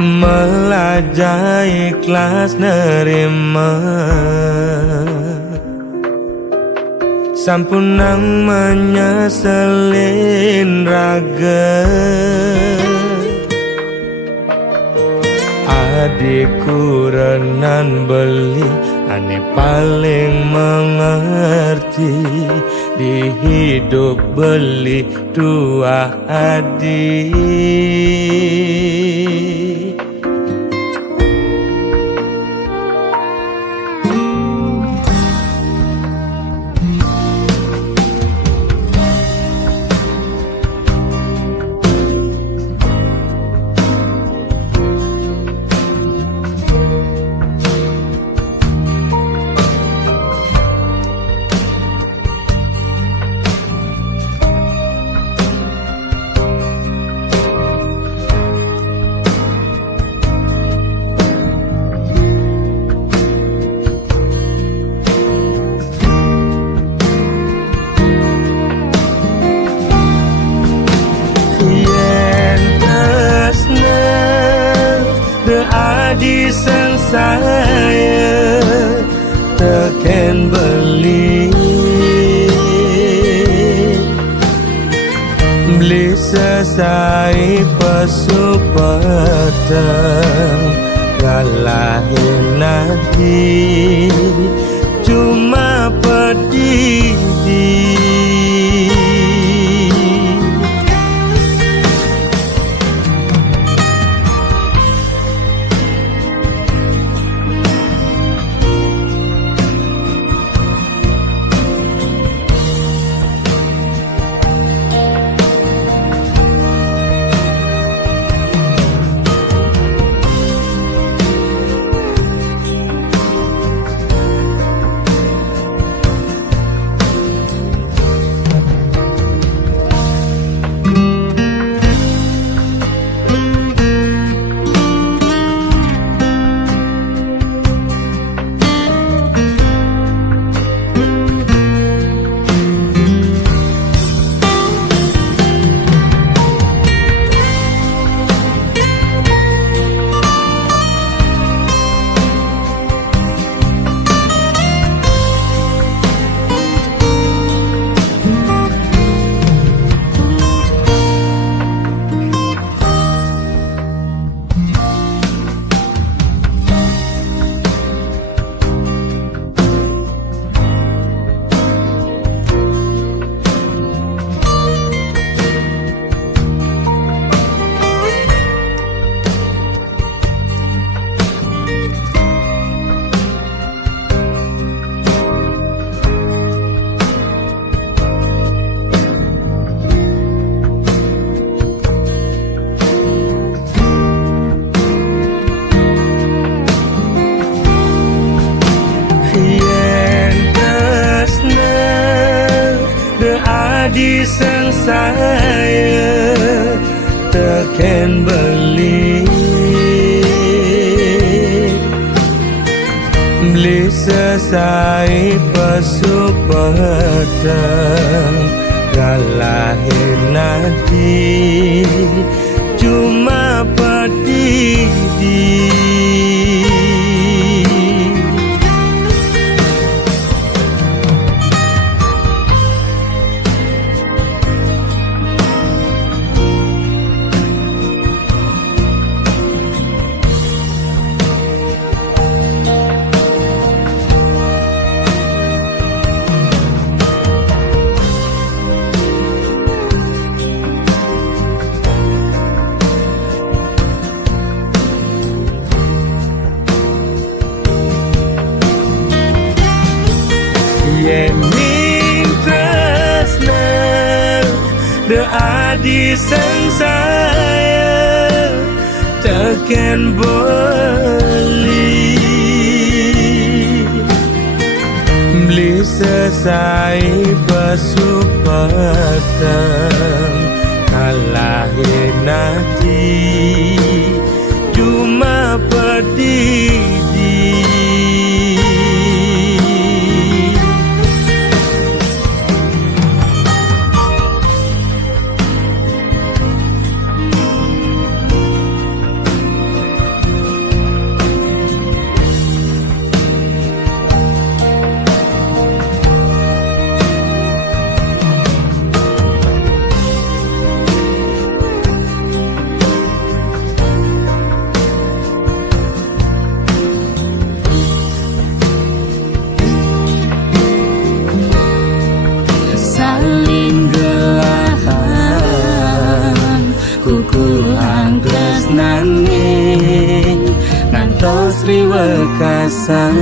Melajah ikhlas nerima Sampunang menyeselin raga Adikku renan beli Ane paling mengerti Di hidup beli dua adik Adi sang saya teken beli Beli sesai pesu petang Galahin nanti Cuma pedih Di sang saya teken beli Beli sesai pesu petang Galahin nanti Cuma pedih Yening tresna de adi sang saya teken beli Beli sesai pesu petang Kalahin nanti Cuma pedih tuku hang tresnane ngantos riwekasan